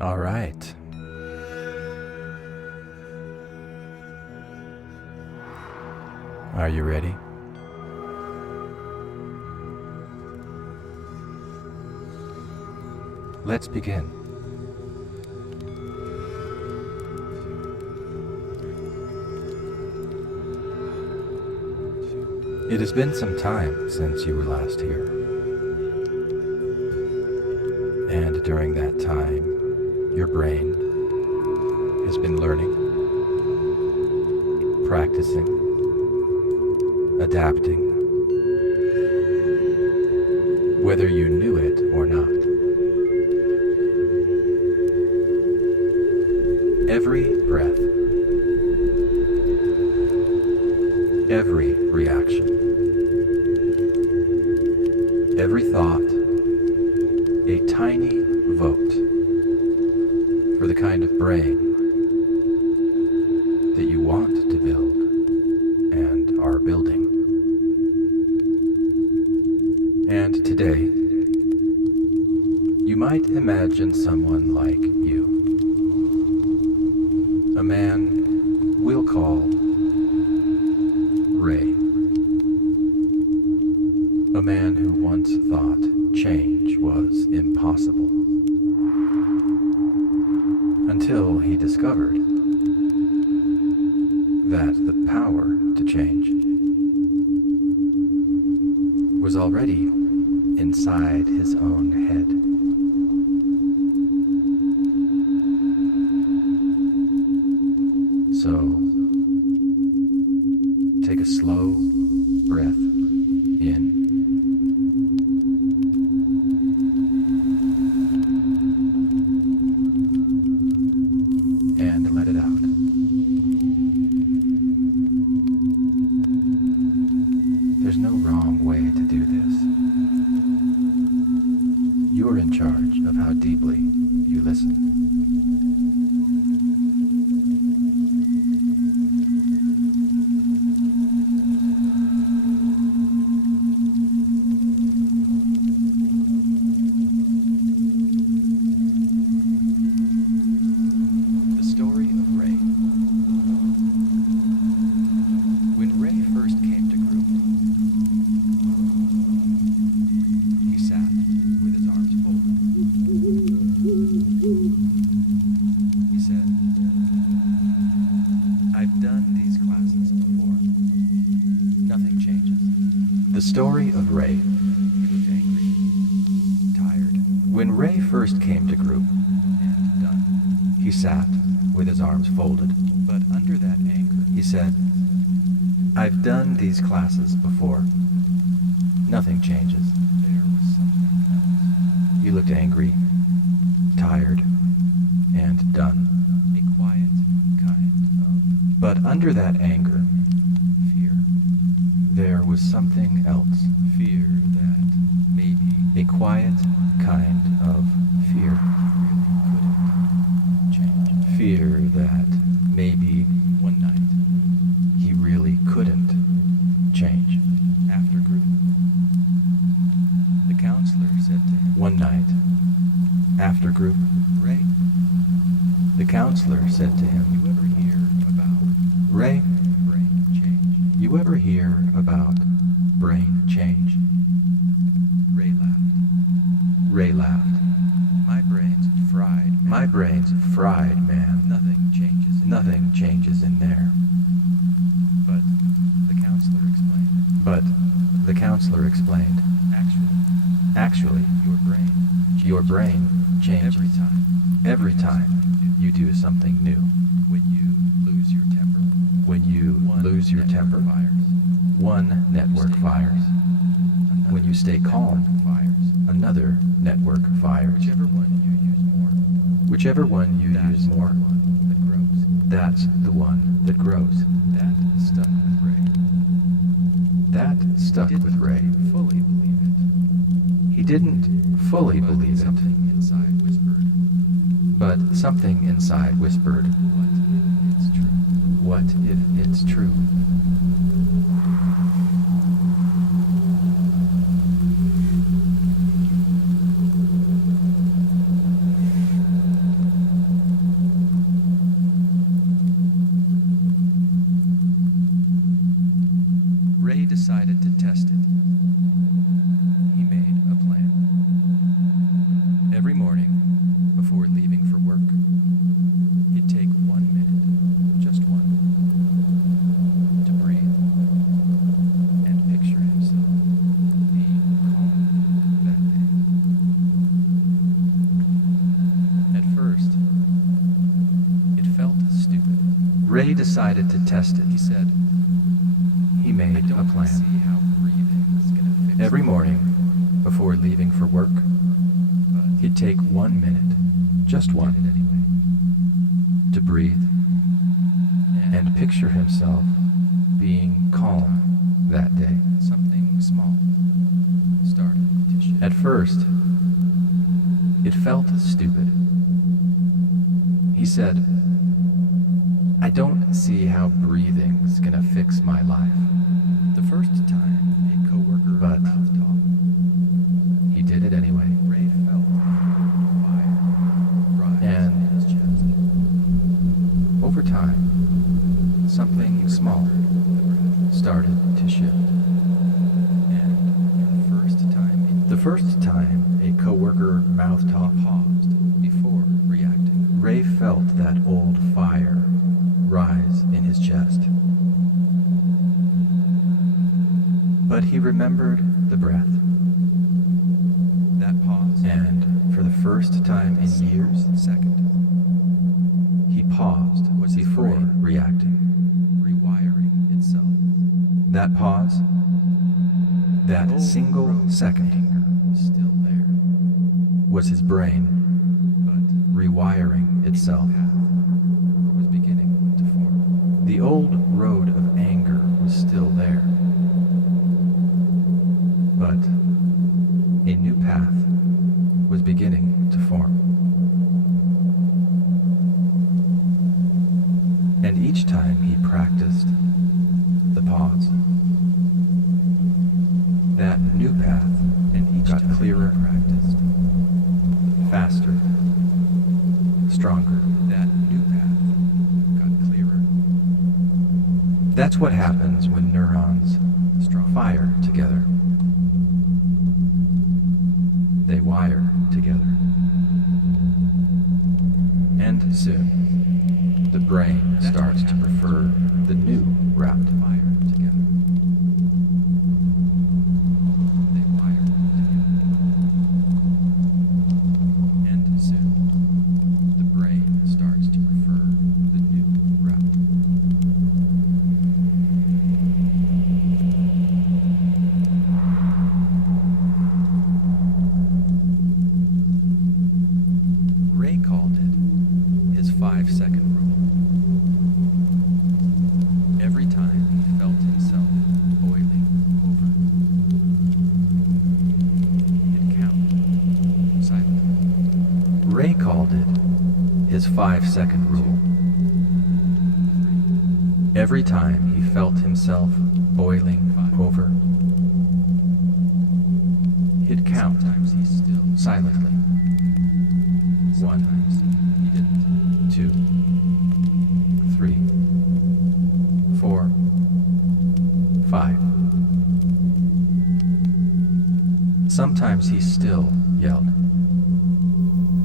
All right. Are you ready? Let's begin. It has been some time since you were last here. And during that time, your brain has been learning, practicing, adapting, whether you knew it or not. Every breath, every reaction, every thought, a tiny vote for the kind of brain that you want to build and are building. And today, you might imagine someone like you. A man we'll call Ray. A man who once thought change was impossible. Until he discovered that the power to change was already inside his own head. So, take a slow breath in. And let it out. There's no wrong way to do this. You're in charge of how deeply you listen. The story of Ray. He looked angry, tired. When Ray first came to group, and done, he sat with his arms folded. But under that anger, he said, "I've done these classes before. Nothing changes." There was something else. He looked angry, tired, and done. A quiet kind of... But under that anger, there was something else. Fear that maybe a quiet kind of fear really couldn't change. Fear that maybe one night he really couldn't change. After group, the counselor said to him, one night, after group, Ray, the counselor said to him, "You ever hear about Ray? You ever hear about brain change?" Ray laughed. Ray laughed. My brain's fried, man. My brain's fried, man. Nothing changes. Nothing changes in there. But the counselor explained. But the counselor explained. Actually, your brain changes every time you do something new. When you lose your temper. When you lose your temper, one network fires. When you stay calm, another network fires. Whichever one you use more, that's the one that grows. That stuck with Ray. He didn't fully believe it. But something inside whispered, what if it's true? Before leaving for work, he'd take 1 minute, just one, to breathe and picture himself being calm that day. At first, it felt stupid. Ray decided to test it. He said, He made I don't a plan. see how breathing's gonna fix Every my morning, life, before leaving for work, but he'd take 1 minute, just did it one, anyway. to breathe and picture himself being calm that day. Something small started to shift. At first, it felt stupid. He said, I don't see how breathing's gonna fix my life. The first time a coworker But- mouth talked, He did it anyway. Ray felt fire rise And- in his chest. Over time, something small Remembered the breath, started to shift. and for the first time in The first time a coworker mouth he talked, paused before reacting. Ray felt that old fire rise in his chest. But he remembered the breath, That pause, and for the first time in years, second, he paused Was his before brain reacting. rewiring itself. That pause, that Old single road of second, anger was still there, was his brain but rewiring itself. a path was beginning to form. The old road of anger was still there. But a new path was beginning to form. And each time he practiced the pause, that new path And each got time clearer, he practiced, faster, stronger. that new path got clearer, That's what happens when neurons stronger. fire together. They wire together. And soon, the brain That's starts what to happens prefer the new route. Fire together. They wire together. And soon, the brain starts to prefer the new route. Ray called it his 5-second rule. Every time he felt himself boiling over, he'd count silently. Ray called it his 5-second rule. Every time he felt himself boiling over, he'd count Sometimes he still silently. Sometimes he didn't. 2, 3, 4, 5. Sometimes he still yelled.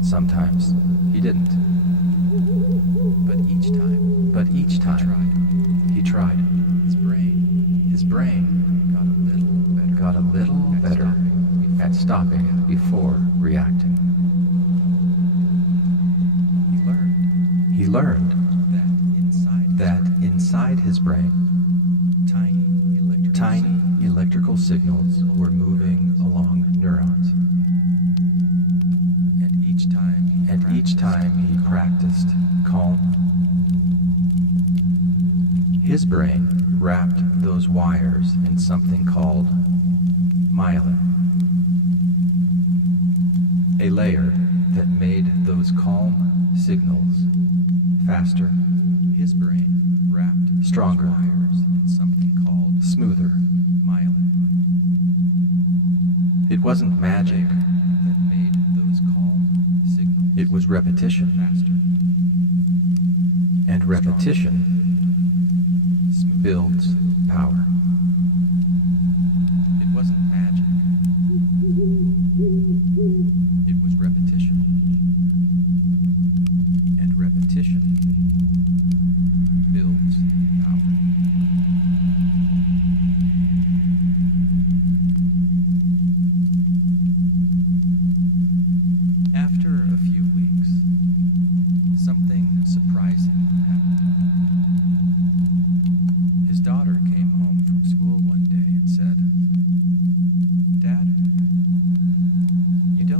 Sometimes he didn't. But each time But each time he tried, his brain got a little better at stopping before reacting. He learned He learned that inside his brain, tiny electrical signals were moving along neurons. and each time he practiced calm, his brain wrapped those wires in something called myelin, a layer that made those calm signals faster, his brain wrapped Stronger. those wires in something called smoother. myelin It wasn't magic, that made those calm signals it was repetition. faster, And repetition smoother. builds power. It wasn't magic. It was repetition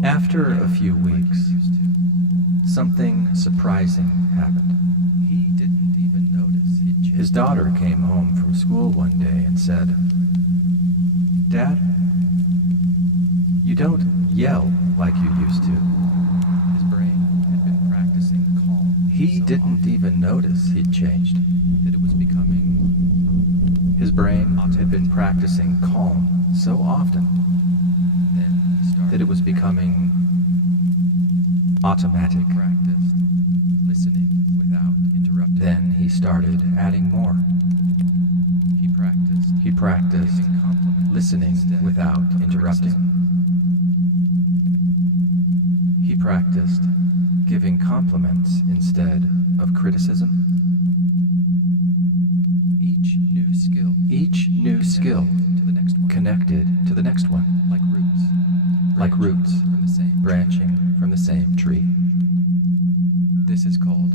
After a few weeks, something surprising happened. He didn't even notice he'd changed. His daughter came home from school one day and said, "Dad, you don't yell like you used to." His brain had been practicing calm. He so didn't often even notice he'd changed. that it was becoming. His brain had been practicing calm so often Then he started. that it was becoming automatic. He practiced listening without interrupting. Then he started adding more. He practiced. He practiced giving compliments listening instead without of interrupting. criticism. He practiced giving compliments instead of criticism. Each new skill. Each new skill to the next one. connected to the next one, Like roots. like roots from the same branching from the same tree. This is called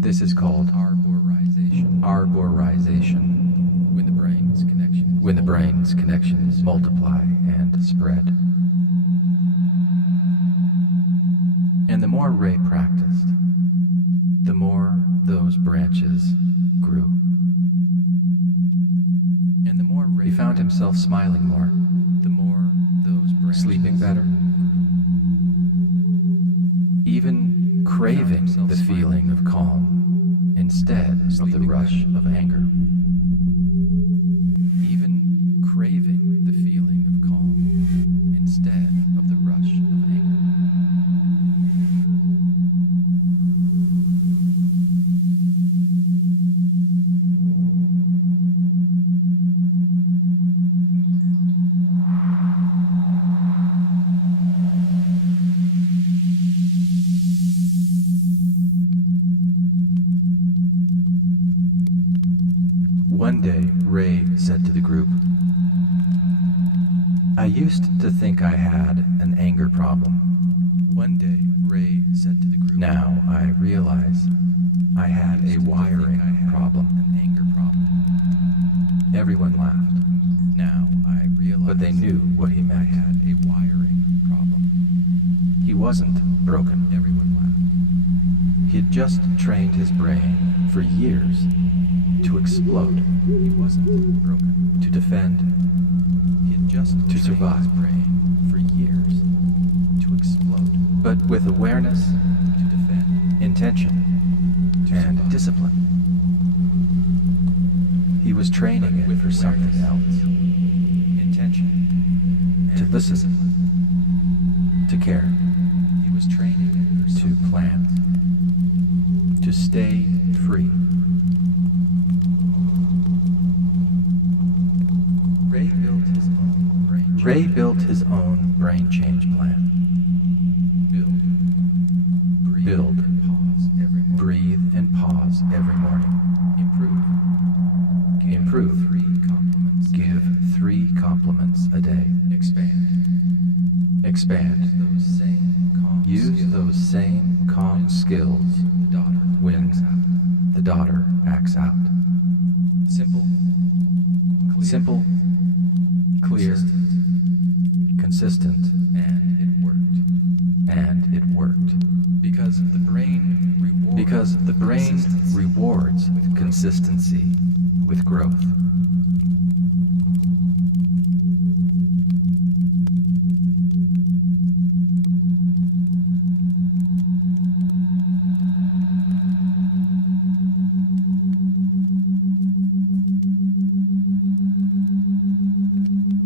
This is called arborization. arborization, When the brain's connections. when the brain's connections multiply and spread. And the more Ray practiced, the more those branches grew. And the more He found himself smiling more, the more those branches. sleeping better, even craving the feeling of calm instead of the rush of anger. Even craving the feeling of calm instead of the rush of anger. One day, Ray said to the group, "I used to think I had an anger problem. One day, Ray said to the group, Now I realize I had a wiring problem." an anger problem. Everyone laughed, Now I realize but they knew what he I meant. had a wiring problem. He wasn't broken. Everyone laughed. He had just trained his brain for years to explode, He wasn't broken. to defend, He had just To trained survive. his brain for years to explode, but with awareness, to defend, intention, to and survive. discipline. He was training it for something else, intention, to and listen, discipline. to care, He was training it for to something. plan, to stay free. Ray built his own brain. Ray built his own brain change plan. Build, breathe, Build, and pause every morning. breathe, and pause every morning. Improve. Improve. 3 compliments. Give 3 compliments a day. Expand. Expand. Those same calm Use skills. those same calm skills The daughter when acts out. the daughter acts out. Simple. Clear. Simple, clear, consistent, And it worked. and it worked. Because the brain rewards. Because the brain consistency rewards with growth. consistency with growth.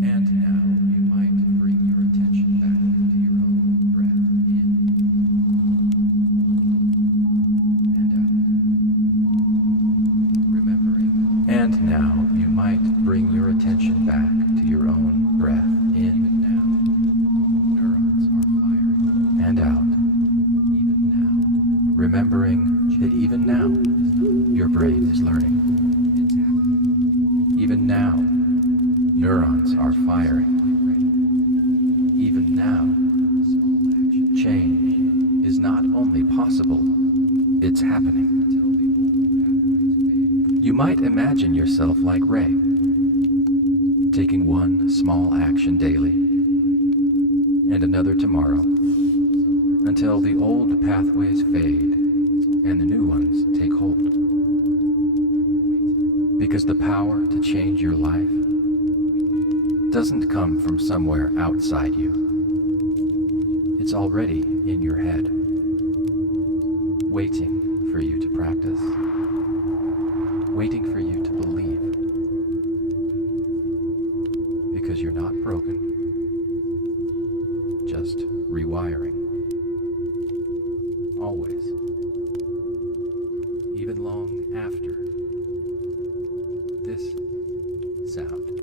And now you might bring your attention back to your own breath in and out. Remembering And now you might bring your attention back to your own breath in even now, neurons are firing. and out, Even now, remembering that even now your brain is learning. it's happening. Even now, neurons are firing. Even now, Small action change is not only possible, it's happening. until the old pathways fade. You might imagine yourself like Ray, taking one small action daily, and another tomorrow, until the old pathways fade and the new ones take hold. Because the power to change your life doesn't come from somewhere outside you. It's already in your head, waiting for you to practice, waiting for you to believe. Because you're not broken, just rewiring. Always. Even long after this sound